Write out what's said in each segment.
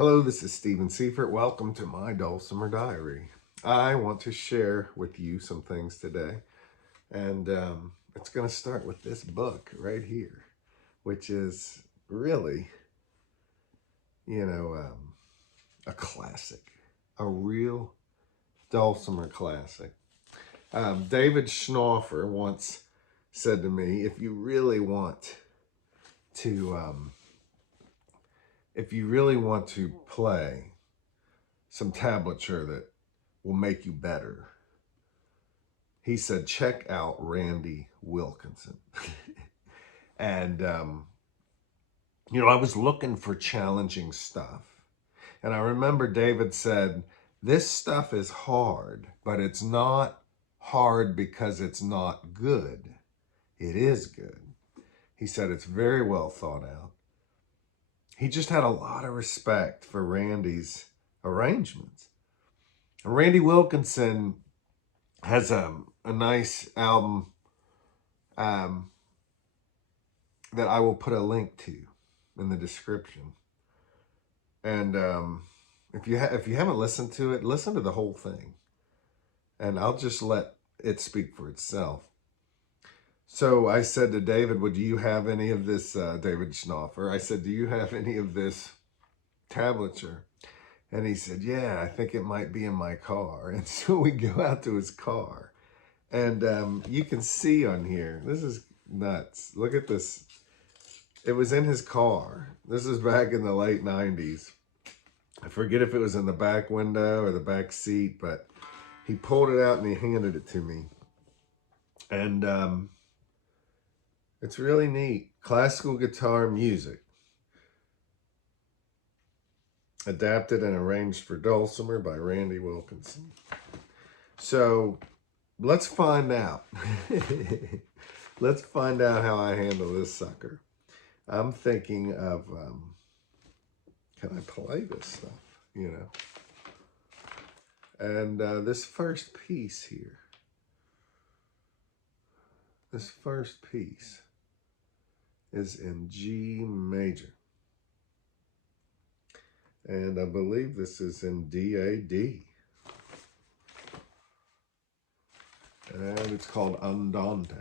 Hello, this is Stephen Seifert. Welcome to my Dulcimer Diary. I want to share with you some things today, and it's going to start with this book right here, which is really, a classic, a real Dulcimer classic. David Schnaufer once said to me, if you really want to play some tablature that will make you better, he said, check out Randy Wilkinson. And, I was looking for challenging stuff. And I remember David said, this stuff is hard, but it's not hard because it's not good. It is good. He said it's very well thought out. He just had a lot of respect for Randy's arrangements. Randy Wilkinson has a nice album that I will put a link to in the description. And if you haven't listened to it, listen to the whole thing. And I'll just let it speak for itself. So I said to David, would you have any of this, David Schnaufer? I said, do you have any of this tablature? And he said, yeah, I think it might be in my car. And so we go out to his car. And you can see on here, this is nuts. Look at this. It was in his car. This is back in the late 90s. I forget if it was in the back window or the back seat, but he pulled it out and he handed it to me. And it's really neat. Classical guitar music. Adapted and arranged for Dulcimer by Randy Wilkinson. So let's find out. Let's find out how I handle this sucker. I'm thinking of, can I play this stuff, And this first piece here, is in G major. And I believe this is in D-A-D. And it's called Andante.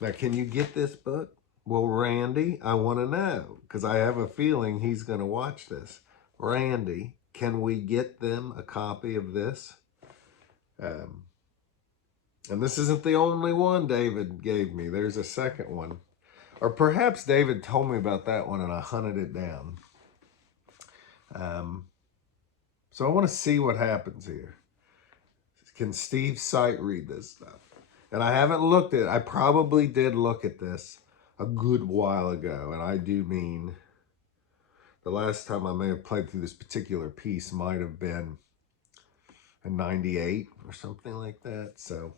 Now, can you get this book? Well, Randy, I want to know, because I have a feeling he's going to watch this. Randy, can we get them a copy of this? And this isn't the only one David gave me. There's a second one. Or perhaps David told me about that one and I hunted it down. So I want to see what happens here. Can Steve Sight read this stuff? And I haven't looked at it. I probably did look at this a good while ago. And I do mean the last time I may have played through this particular piece might have been in 98 or something like that. So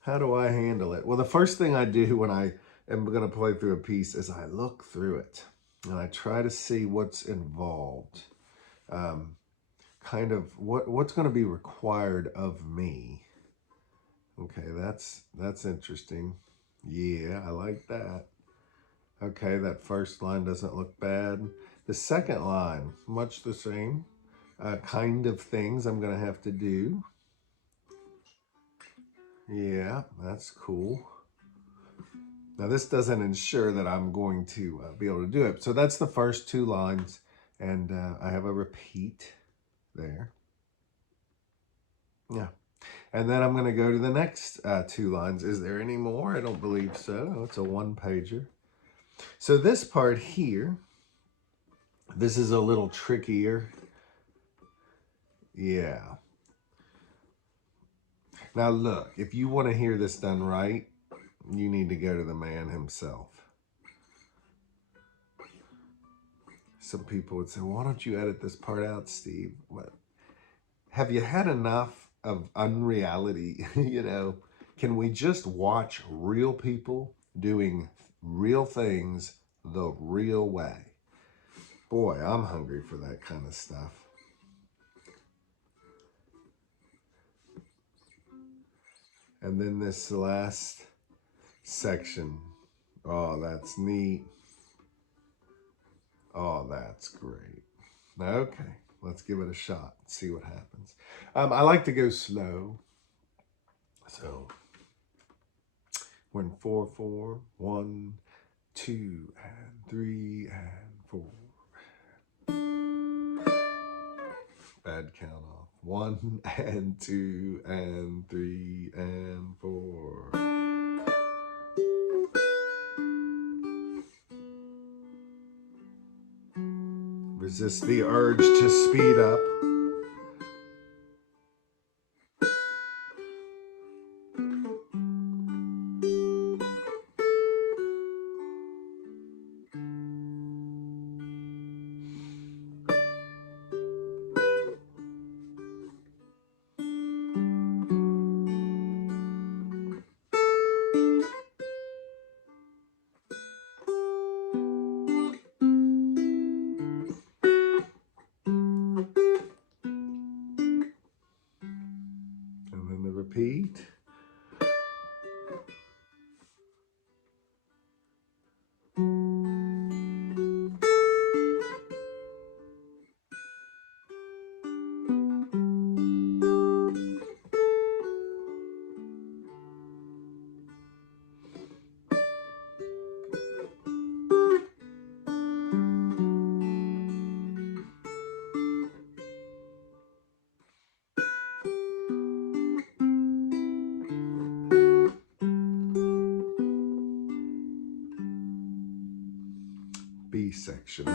how do I handle it? Well, the first thing I do when I am going to play through a piece is I look through it and I try to see what's involved. Kind of what's going to be required of me. Okay, that's interesting. Yeah, I like that. Okay, that first line doesn't look bad. The second line, much the same kind of things I'm going to have to do. Yeah, that's cool. Now, this doesn't ensure that I'm going to be able to do it. So that's the first two lines, and I have a repeat there. Yeah. And then I'm going to go to the next two lines. Is there any more? I don't believe so. Oh, it's a one-pager. So this part here, this is a little trickier. Yeah. Now look, if you want to hear this done right, you need to go to the man himself. Some people would say, why don't you edit this part out, Steve? What? Have you had enough of unreality? Can we just watch real people doing real things the real way? Boy, I'm hungry for that kind of stuff. And then this last section. Oh, that's neat. Oh, that's great. Okay, let's give it a shot and see what happens. I like to go slow. So we're in 4/4, 1, 2, and 3, and 4. Bad count off. 1 and 2 and 3 and 4. Resist the urge to speed up. And then the repeat. B section.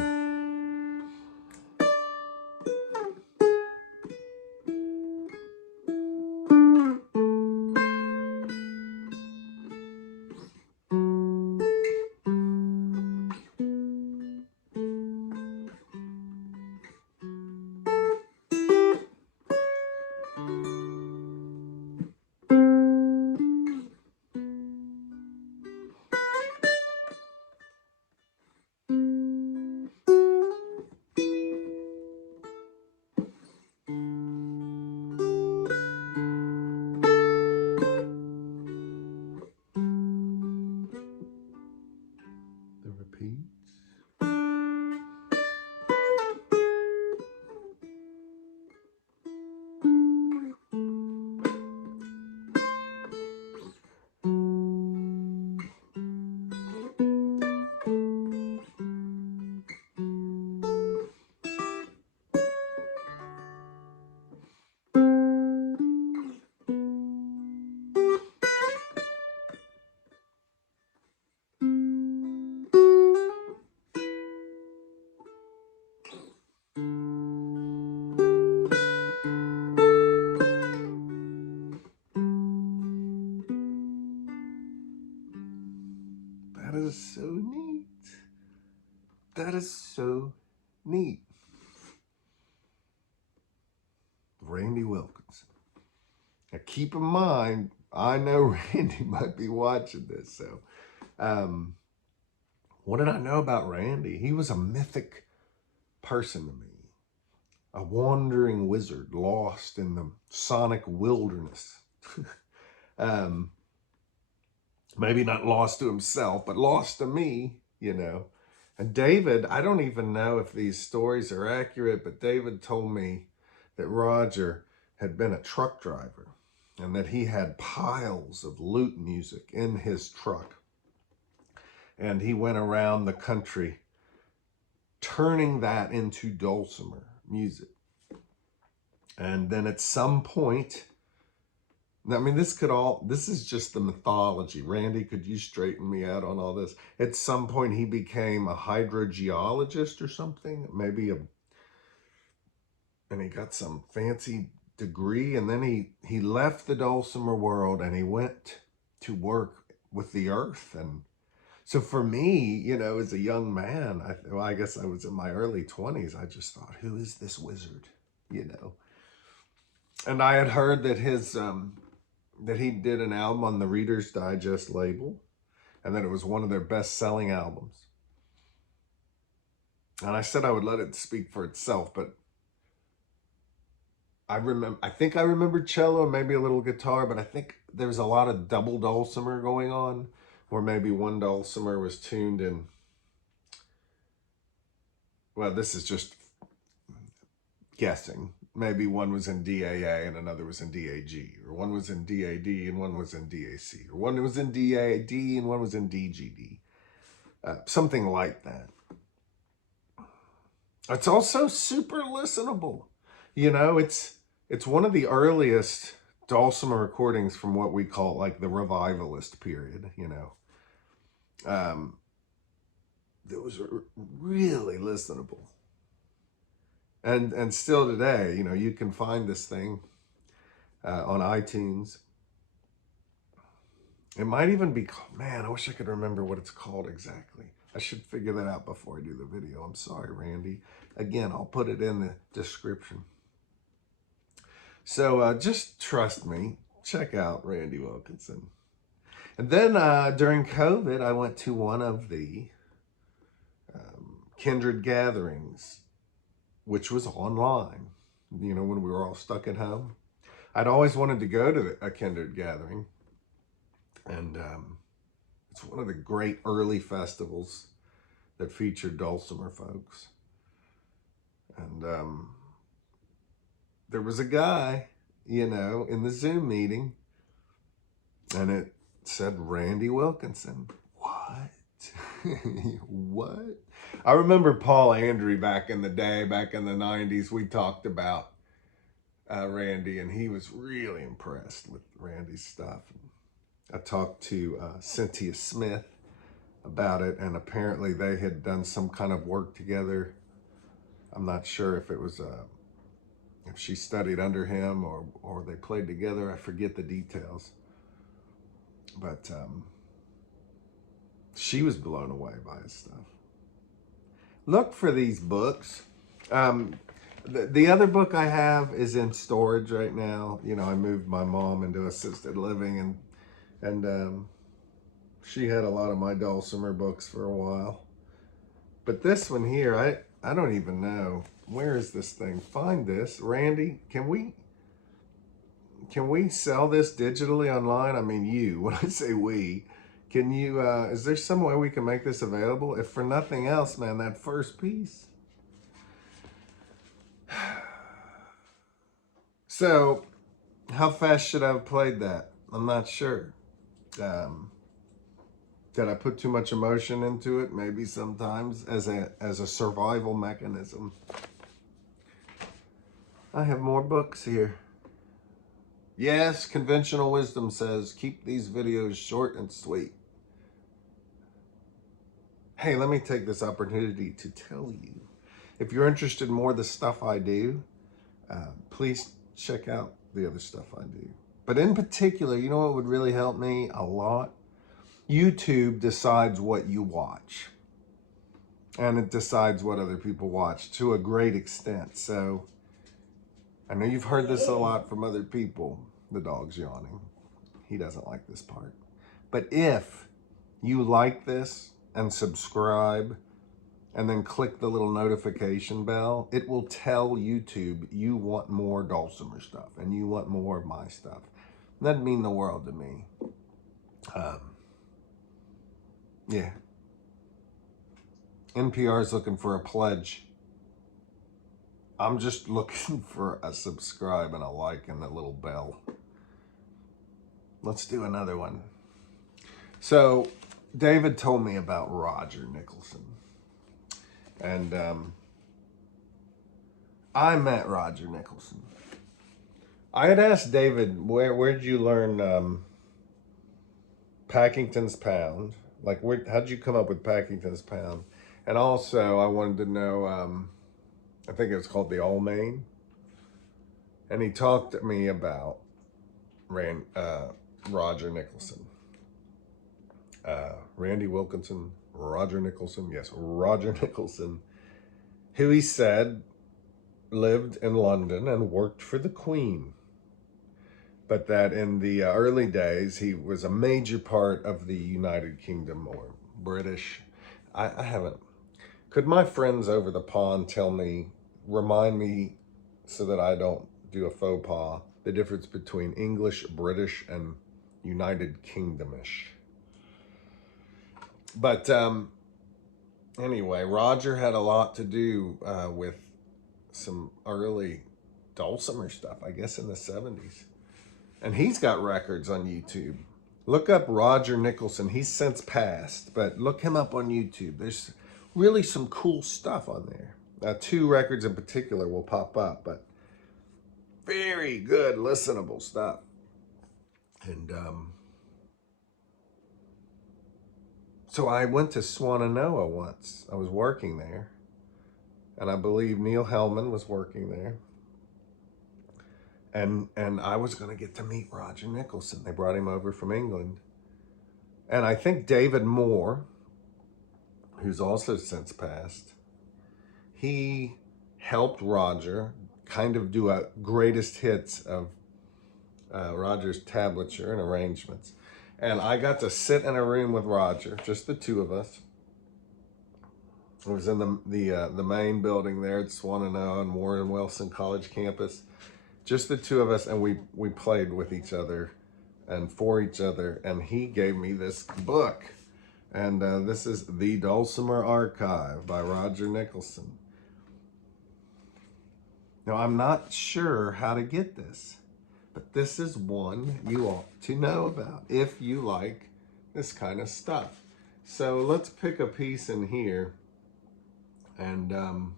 The repeats. That is so neat. That is so neat. Randy Wilkinson. Now keep in mind, I know Randy might be watching this, so what did I know about Randy? He was a mythic person to me, a wandering wizard lost in the sonic wilderness. Maybe not lost to himself, but lost to me, you know. And David, I don't even know if these stories are accurate, but David told me that Roger had been a truck driver and that he had piles of lute music in his truck. And he went around the country turning that into dulcimer music. And then at some point, I mean, this is just the mythology. Randy, could you straighten me out on all this? At some point, he became a hydrogeologist or something, and he got some fancy degree, and then he left the dulcimer world and he went to work with the earth. And so for me, you know, as a young man, I guess I was in my early 20s, I just thought, who is this wizard, you know? And I had heard that that he did an album on the Reader's Digest label, and that it was one of their best-selling albums. And I said I would let it speak for itself, but I think I remember cello, maybe a little guitar, but I think there was a lot of double dulcimer going on, where maybe one dulcimer was tuned in well, this is just guessing. Maybe one was in DAA and another was in DAG, or one was in DAD and one was in DAC, or one was in DAD and one was in DGD. Something like that. It's also super listenable. You know, it's one of the earliest Dulcimer recordings from what we call like the revivalist period, you know. That was really listenable. And still today, you know, you can find this thing on iTunes. It might even be called, man, I wish I could remember what it's called exactly. I should figure that out before I do the video. I'm sorry, Randy. Again, I'll put it in the description. So just trust me. Check out Randy Wilkinson. And then during COVID, I went to one of the Kindred Gatherings, which was online, you know, when we were all stuck at home. I'd always wanted to go to a Kindred Gathering. And it's one of the great early festivals that featured Dulcimer folks. And there was a guy, you know, in the Zoom meeting, and it said Randy Wilkinson. What? What? I remember Paul Andrew back in the day, back in the 90s, we talked about Randy, and he was really impressed with Randy's stuff. I talked to Cynthia Smith about it, and apparently they had done some kind of work together. I'm not sure if it was if she studied under him or they played together. I forget the details. But she was blown away by his stuff. Look for these books. The other book I have is in storage right now. You know, I moved my mom into assisted living, and she had a lot of my Dulcimer books for a while. But this one here, I don't even know. Where is this thing? Find this. Randy, can we sell this digitally online? I mean, you, when I say we, can you, is there some way we can make this available? If for nothing else, man, that first piece. So, how fast should I have played that? I'm not sure. Did I put too much emotion into it? Maybe sometimes as a survival mechanism. I have more books here. Yes, conventional wisdom says keep these videos short and sweet. Hey, let me take this opportunity to tell you, if you're interested in more of the stuff I do, please check out the other stuff I do. But in particular, you know what would really help me a lot? YouTube decides what you watch. And it decides what other people watch to a great extent. So I know you've heard this a lot from other people. The dog's yawning. He doesn't like this part. But if you like this and subscribe and then click the little notification bell, it will tell YouTube you want more Dulcimer stuff and you want more of my stuff. That'd mean the world to me. Yeah. NPR is looking for a pledge. I'm just looking for a subscribe and a like and the little bell. Let's do another one. So, David told me about Roger Nicholson. And I met Roger Nicholson. I had asked David, where'd you learn Packington's Pound? Like, how'd you come up with Packington's Pound? And also, I wanted to know, I think it was called the Almain. And he talked to me about Roger Nicholson. Randy Wilkinson, Roger Nicholson, yes, Roger Nicholson, who he said lived in London and worked for the Queen. But that in the early days, he was a major part of the United Kingdom or British. I haven't. Could my friends over the pond remind me so that I don't do a faux pas, the difference between English, British, and United Kingdomish? But Anyway, Roger had a lot to do with some early Dulcimer stuff, I guess in the 70s. And he's got records on YouTube. Look up Roger Nicholson. He's since passed, but look him up on YouTube. There's really some cool stuff on there. 2 records in particular will pop up, but very good listenable stuff. And so I went to Swannanoa once. I was working there, and I believe Neil Hellman was working there. And I was going to get to meet Roger Nicholson. They brought him over from England. And I think David Moore, who's also since passed, he helped Roger kind of do a greatest hits of Roger's tablature and arrangements. And I got to sit in a room with Roger, just the 2 of us. It was in the main building there at Swannanoa and Warren Wilson College campus. Just the 2 of us, and we played with each other and for each other. And he gave me this book. And this is The Dulcimer Archive by Roger Nicholson. Now, I'm not sure how to get this, but this is one you ought to know about if you like this kind of stuff. So let's pick a piece in here. And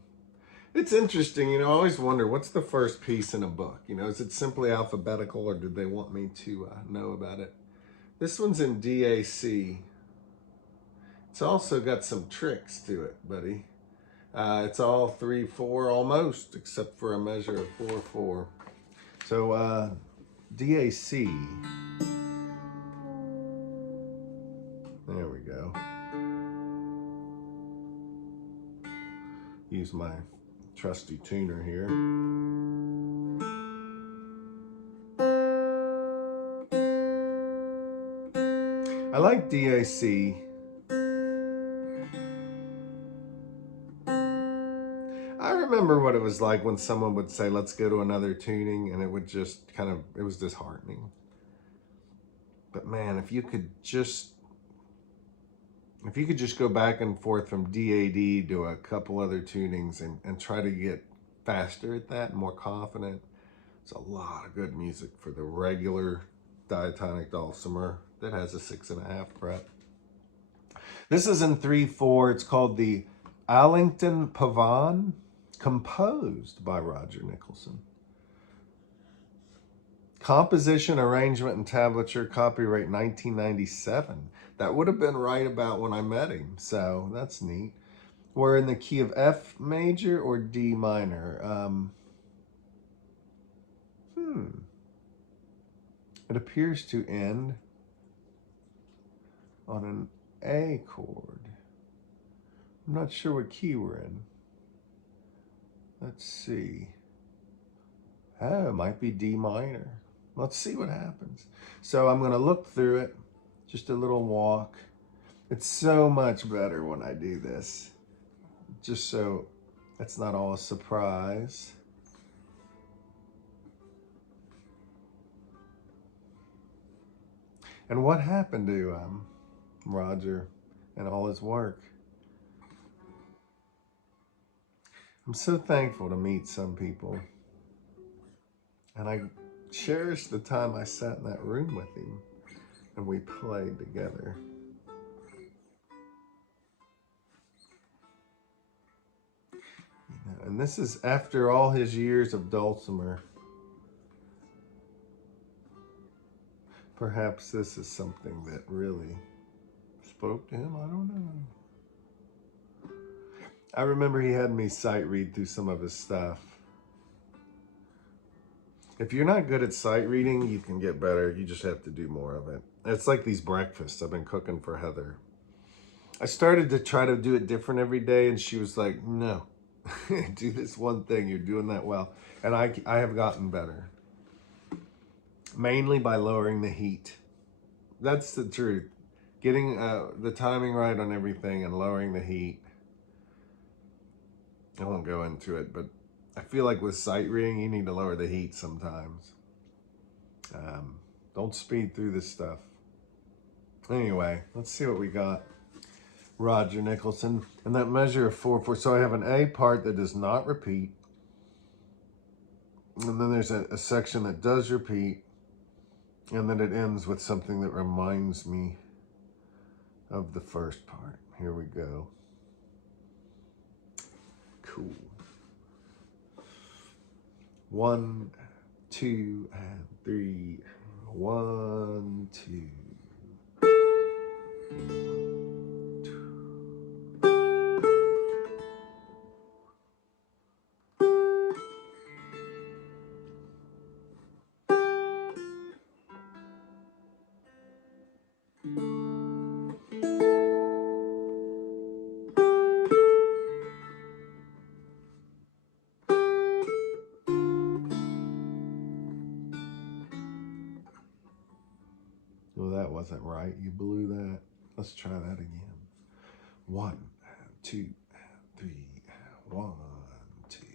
it's interesting, you know, I always wonder, what's the first piece in a book? You know, is it simply alphabetical, or did they want me to know about it? This one's in DAC. It's also got some tricks to it, buddy. It's all 3/4 almost, except for a measure of 4/4. So DAC. There we go. Use my trusty tuner here. I like DAC. I remember what it was like when someone would say, let's go to another tuning, and it would just kind of, it was disheartening. But man, if you could just go back and forth from DAD to a couple other tunings and try to get faster at that and more confident, it's a lot of good music for the regular diatonic dulcimer that has a 6.5 fret. This is in 3/4. It's called the Allington Pavane, composed by Roger Nicholson. Composition, arrangement, and tablature, copyright 1997. That would have been right about when I met him, so that's neat. We're in the key of F major or D minor. It appears to end on an A chord. I'm not sure what key we're in. Let's see. Oh, it might be D minor. Let's see what happens. So I'm going to look through it. Just a little walk. It's so much better when I do this. Just so it's not all a surprise. And what happened to Roger and all his work? I'm so thankful to meet some people. And I cherish the time I sat in that room with him and we played together. And this is after all his years of dulcimer. Perhaps this is something that really spoke to him. I don't know. I remember he had me sight read through some of his stuff. If you're not good at sight reading, you can get better. You just have to do more of it. It's like these breakfasts I've been cooking for Heather. I started to try to do it different every day, and she was like, no, do this one thing. You're doing that well. And I have gotten better. Mainly by lowering the heat. That's the truth. Getting the timing right on everything and lowering the heat. I won't go into it, but I feel like with sight reading, you need to lower the heat sometimes. Don't speed through this stuff. Anyway, let's see what we got. Roger Nicholson. And that measure of 4/4. So I have an A part that does not repeat. And then there's a section that does repeat. And then it ends with something that reminds me of the first part. Here we go. Cool. 1, 2, and 3. 1, 2. Well, that wasn't right. You blew that. Let's try that again. 1, 2, 3. 1, 2.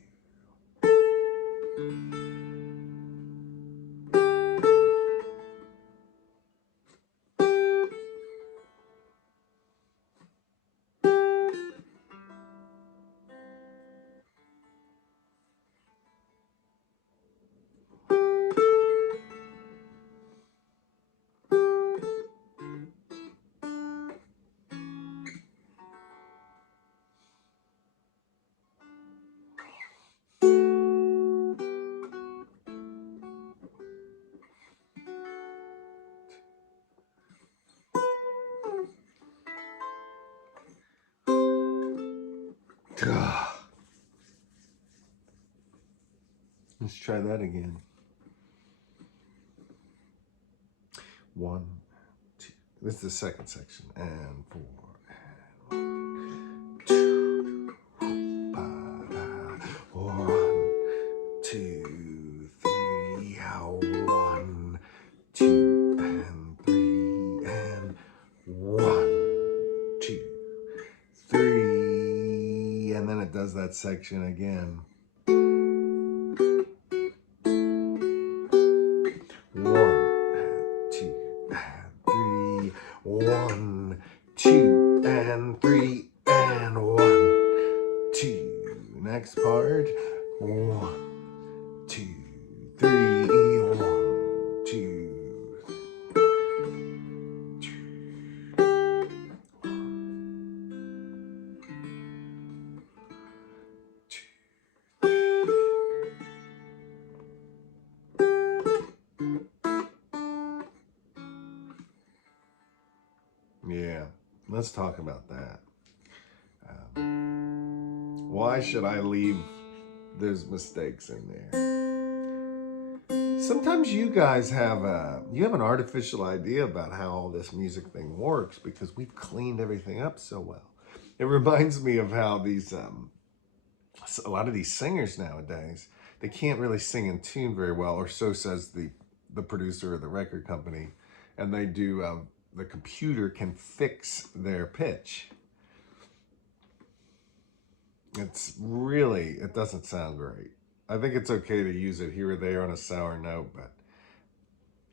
Let's try that again. 1, 2. This is the second section. And 4. And 2. 1, 2, 3. 1, 2, and 3. And 1, 2, 3. And then it does that section again. 1, 2, and 3, and 1, 2. Next part. 1, 2, 3. 1, 2. Yeah, let's talk about that. Why should I leave those mistakes in there? Sometimes you guys have an artificial idea about how all this music thing works because we've cleaned everything up so well. It reminds me of how these a lot of these singers nowadays, they can't really sing in tune very well, or so says the producer or the record company, and they do. The computer can fix their pitch. It doesn't sound great. I think it's okay to use it here or there on a sour note, but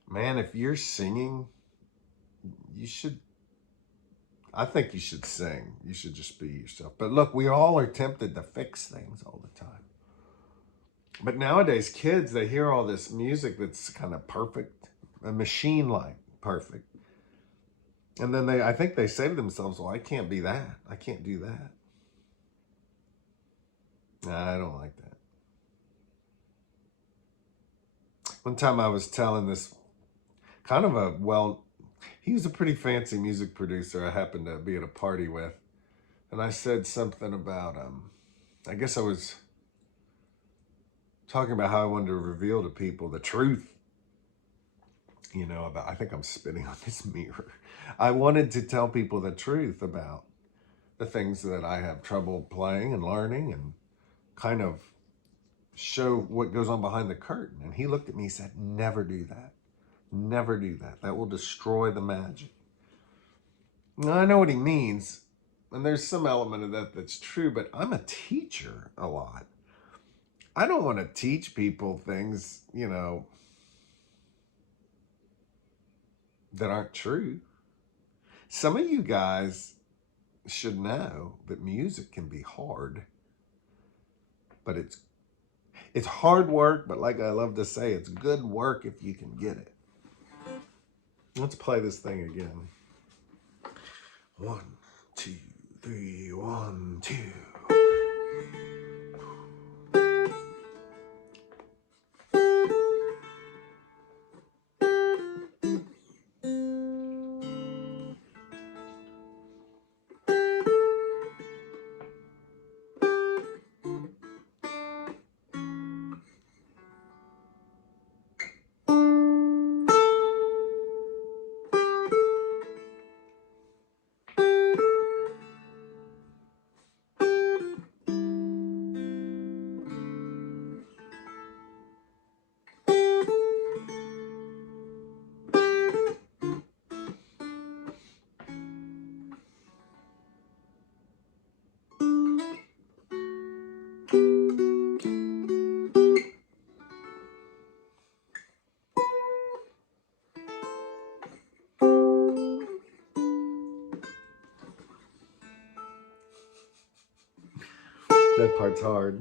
man, if you're singing, I think you should sing. You should just be yourself. But look, we all are tempted to fix things all the time. But nowadays, kids, they hear all this music that's kind of perfect, a machine-like perfect. And then I think they say to themselves, well, I can't be that. I can't do that. Nah, I don't like that. One time I was telling this kind of he was a pretty fancy music producer I happened to be at a party with. And I said something about, I guess I was talking about how I wanted to reveal to people the truth. I think I'm spitting on this mirror. I wanted to tell people the truth about the things that I have trouble playing and learning and kind of show what goes on behind the curtain. And he looked at me and said, never do that. Never do that. That will destroy the magic. Now, I know what he means, and there's some element of that that's true, but I'm a teacher a lot. I don't want to teach people things, that aren't true. Some of you guys, should know that music can be hard, but it's hard work, but like I love to say, it's good work if you can get it. Let's play this thing again. 1, 2, 3, 1, 2. That part's hard.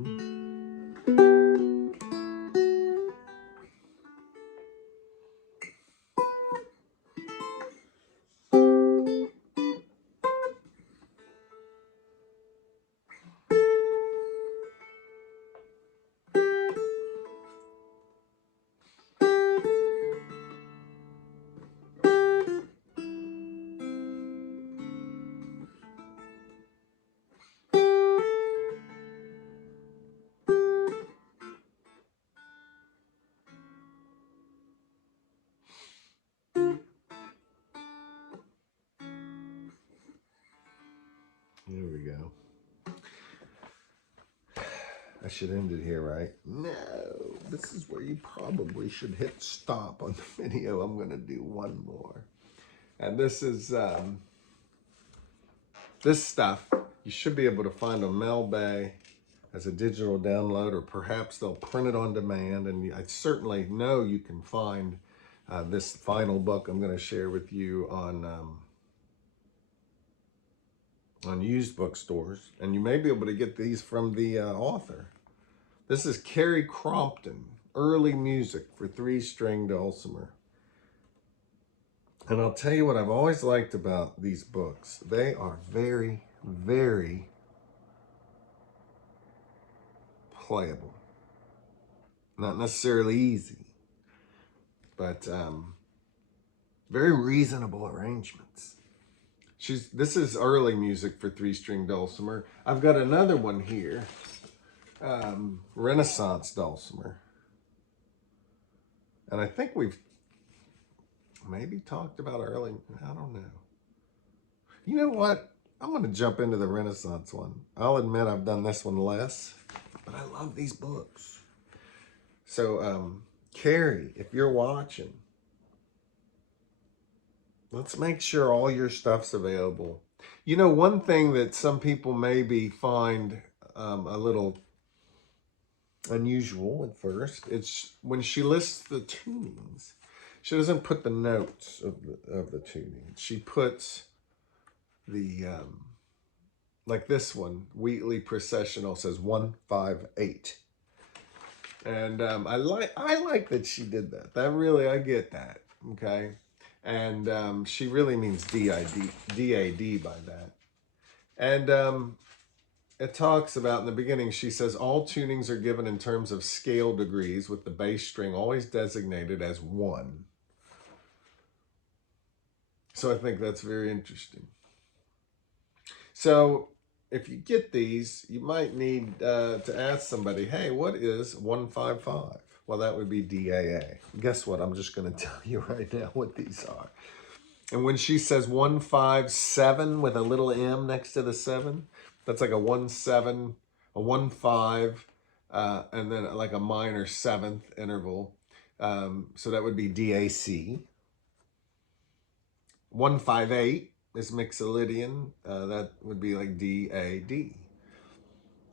Here we go. I should end it here, right? No, this is where you probably should hit stop on the video. I'm going to do one more. And this is, this stuff you should be able to find on Melbay as a digital download, or perhaps they'll print it on demand. And I certainly know you can find this final book I'm going to share with you on used bookstores. And you may be able to get these from the author. This is Carrie Crompton, Early Music for 3-String Dulcimer. And I'll tell you what I've always liked about these books. They are very, very playable. Not necessarily easy, but very reasonable arrangements. This is Early Music for 3-String Dulcimer. I've got another one here. Renaissance Dulcimer. And I think we've maybe talked about early, I don't know. You know what? I'm going to jump into the Renaissance one. I'll admit I've done this one less, but I love these books. So, Carrie, if you're watching, let's make sure all your stuff's available. You know, one thing that some people maybe find a little unusual at first, it's when she lists the tunings, she doesn't put the notes of the tuning. She puts the like this one, Wheatley Processional, says 158, and I like that she did that. That really, I get that. Okay, and she really means DAD by that, and it talks about, in the beginning, she says, all tunings are given in terms of scale degrees, with the bass string always designated as 1. So I think that's very interesting. So if you get these, you might need to ask somebody, hey, what is 155? Well, that would be DAA. Guess what? I'm just going to tell you right now what these are. And when she says 157 with a little M next to the 7, that's like a 1-7, a 1-5, and then like a minor 7th interval. So that would be DAC. 158 is Mixolydian. That would be like DAD.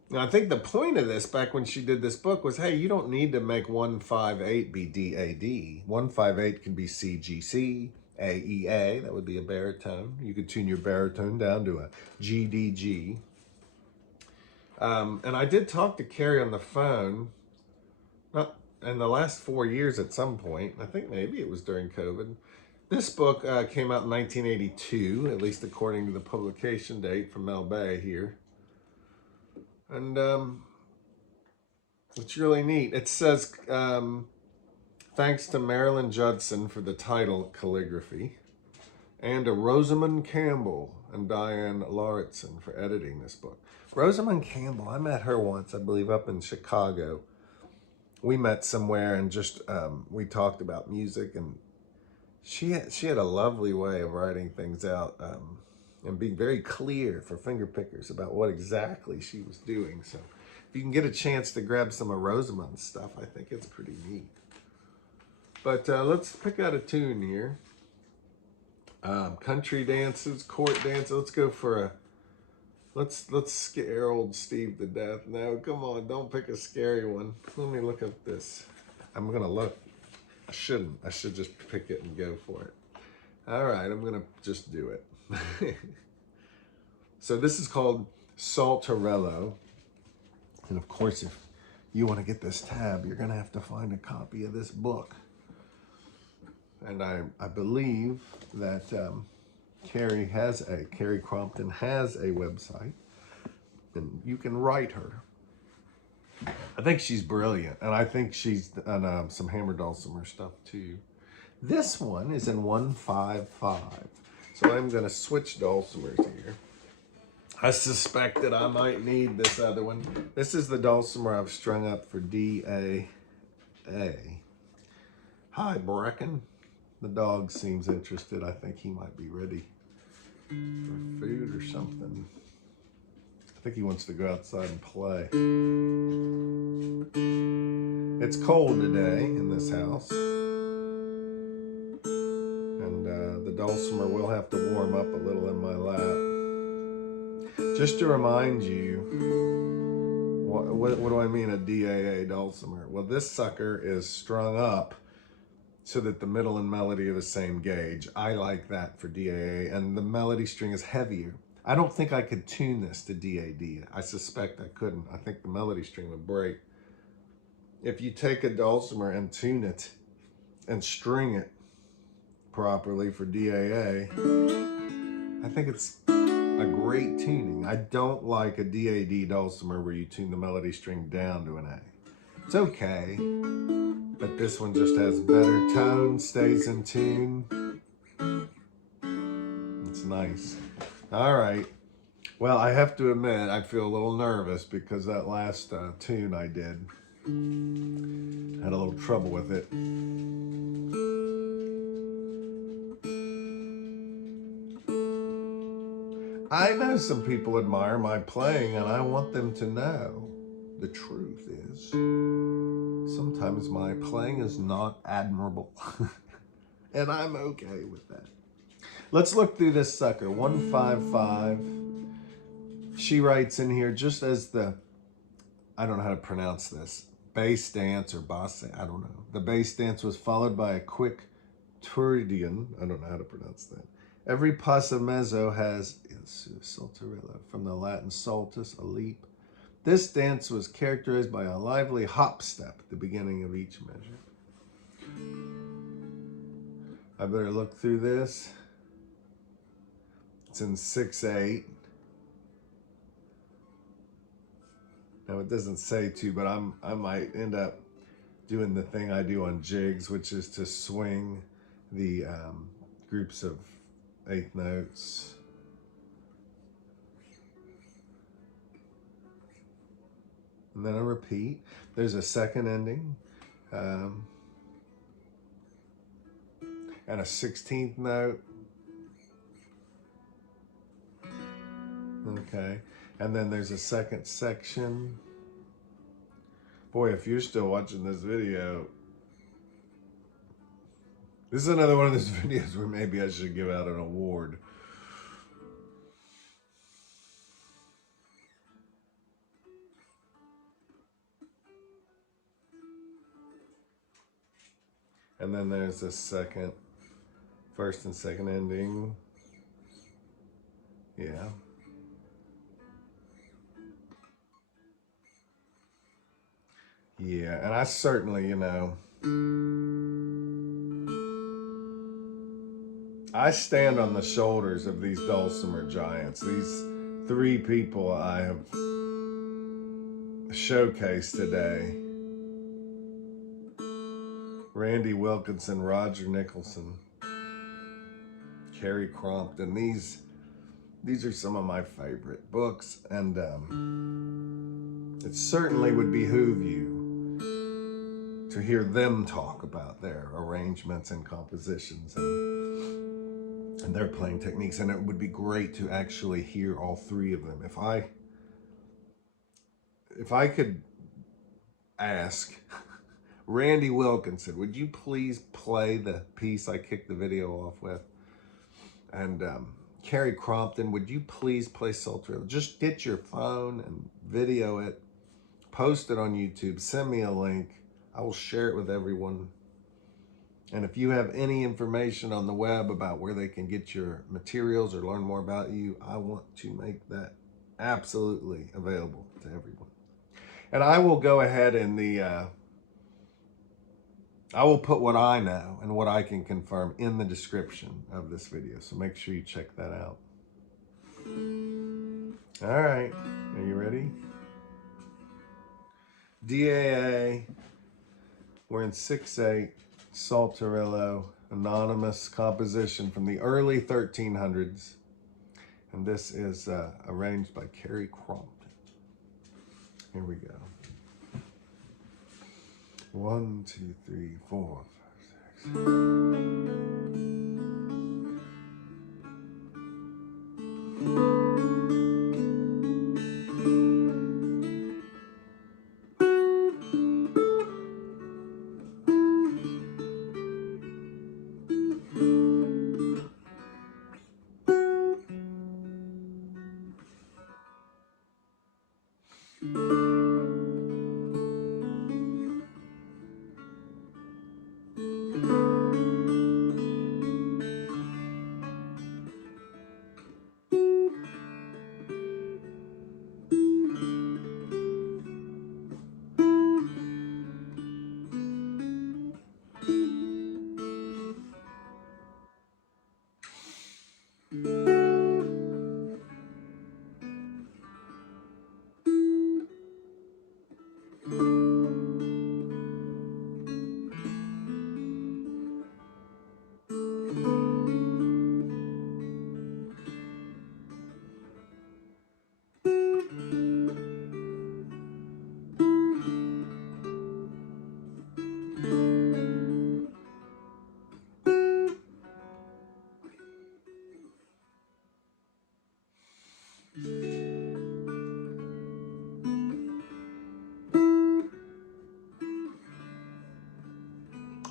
Now, I think the point of this, back when she did this book, was, hey, you don't need to make 158 be DAD. 158 can be CGC. A, E, A. That would be a baritone. You could tune your baritone down to a G, D, G. And I did talk to Carrie on the phone, not in the last 4 years at some point. I think maybe it was during COVID. This book came out in 1982, at least according to the publication date from Mel Bay here. And it's really neat. It says, thanks to Marilyn Judson for the title calligraphy, and to Rosamund Campbell and Diane Lauritsen for editing this book. Rosamund Campbell, I met her once, I believe, up in Chicago. We met somewhere and just we talked about music, and she had a lovely way of writing things out and being very clear for finger pickers about what exactly she was doing. So if you can get a chance to grab some of Rosamund's stuff, I think it's pretty neat. But let's pick out a tune here. Country dances, court dances. Let's go for a, let's scare old Steve to death. No, come on, don't pick a scary one. Let me look at this. I'm gonna look. I shouldn't. I should just pick it and go for it. All right, I'm gonna just do it. So this is called Saltarello. And of course, if you want to get this tab, you're gonna have to find a copy of this book. And I believe that Carrie Crompton has a website, and you can write her. I think she's brilliant, and I think she's done some hammer dulcimer stuff too. This one is in 155, so I'm going to switch dulcimers here. I suspect that I might need this other one. This is the dulcimer I've strung up for D, A, A. Hi, Brecken. The dog seems interested. I think he might be ready for food or something. I think he wants to go outside and play. It's cold today in this house. And the dulcimer will have to warm up a little in my lap. Just to remind you, what do I mean a DAA dulcimer? Well, this sucker is strung up so that the middle and melody are the same gauge. I like that for DAA, and the melody string is heavier. I don't think I could tune this to DAD. I suspect I couldn't. I think the melody string would break. If you take a dulcimer and tune it and string it properly for DAA, I think it's a great tuning. I don't like a DAD dulcimer where you tune the melody string down to an A. It's okay, but this one just has better tone, stays in tune. It's nice. All right. Well, I have to admit, I feel a little nervous because that last tune I did, had a little trouble with it. I know some people admire my playing, and I want them to know the truth is sometimes my playing is not admirable. And I'm okay with that. Let's look through this sucker. 155. She writes in here just as the, I don't know how to pronounce this, bass dance or basse, I don't know. The bass dance was followed by a quick turdian. I don't know how to pronounce that. Every passa mezzo has saltarello, from the Latin saltus, a leap. This dance was characterized by a lively hop step at the beginning of each measure. I better look through this. It's in 6/8. Now it doesn't say to, but I might end up doing the thing I do on jigs, which is to swing the groups of 8th notes. And then a repeat. There's a second ending. And a 16th note. Okay. And then there's a second section. Boy, if you're still watching this video, this is another one of those videos where maybe I should give out an award. And then there's a second First and second ending. Yeah. Yeah, and I certainly, you know, I stand on the shoulders of these dulcimer giants. These three people I have showcased today. Randy Wilkinson, Roger Nicholson, Carrie Crompton. These are some of my favorite books, and it certainly would behoove you to hear them talk about their arrangements and compositions and their playing techniques. And it would be great to actually hear all three of them. If I could ask Randy Wilkinson, would you please play the piece I kicked the video off with? And Carrie Crompton, would you please play Sultrillo? Just get your phone and video it, post it on YouTube, send me a link. I will share it with everyone. And if you have any information on the web about where they can get your materials or learn more about you, I want to make that absolutely available to everyone. And I will go ahead and I will put what I know and what I can confirm in the description of this video. So make sure you check that out. All right, are you ready? DAA, we're in 6/8, Sultrillo, anonymous composition from the early 1300s. And this is arranged by Carrie Crompton. Here we go. 1, 2, 3, 4, 5, 6.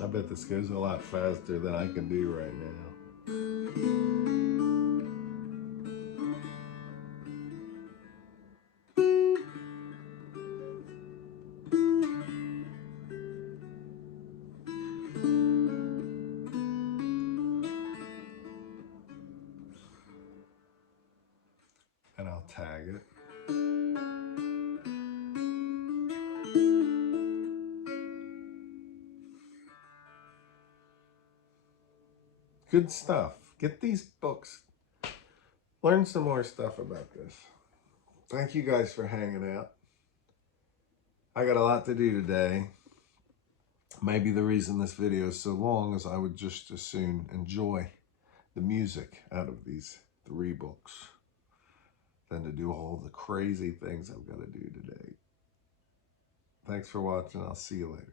I bet this goes a lot faster than I can do right now. And I'll tag it. Good stuff. Get these books. Learn some more stuff about this. Thank you guys for hanging out. I got a lot to do today. Maybe the reason this video is so long is I would just as soon enjoy the music out of these 3 books than to do all the crazy things I've got to do today. Thanks for watching. I'll see you later.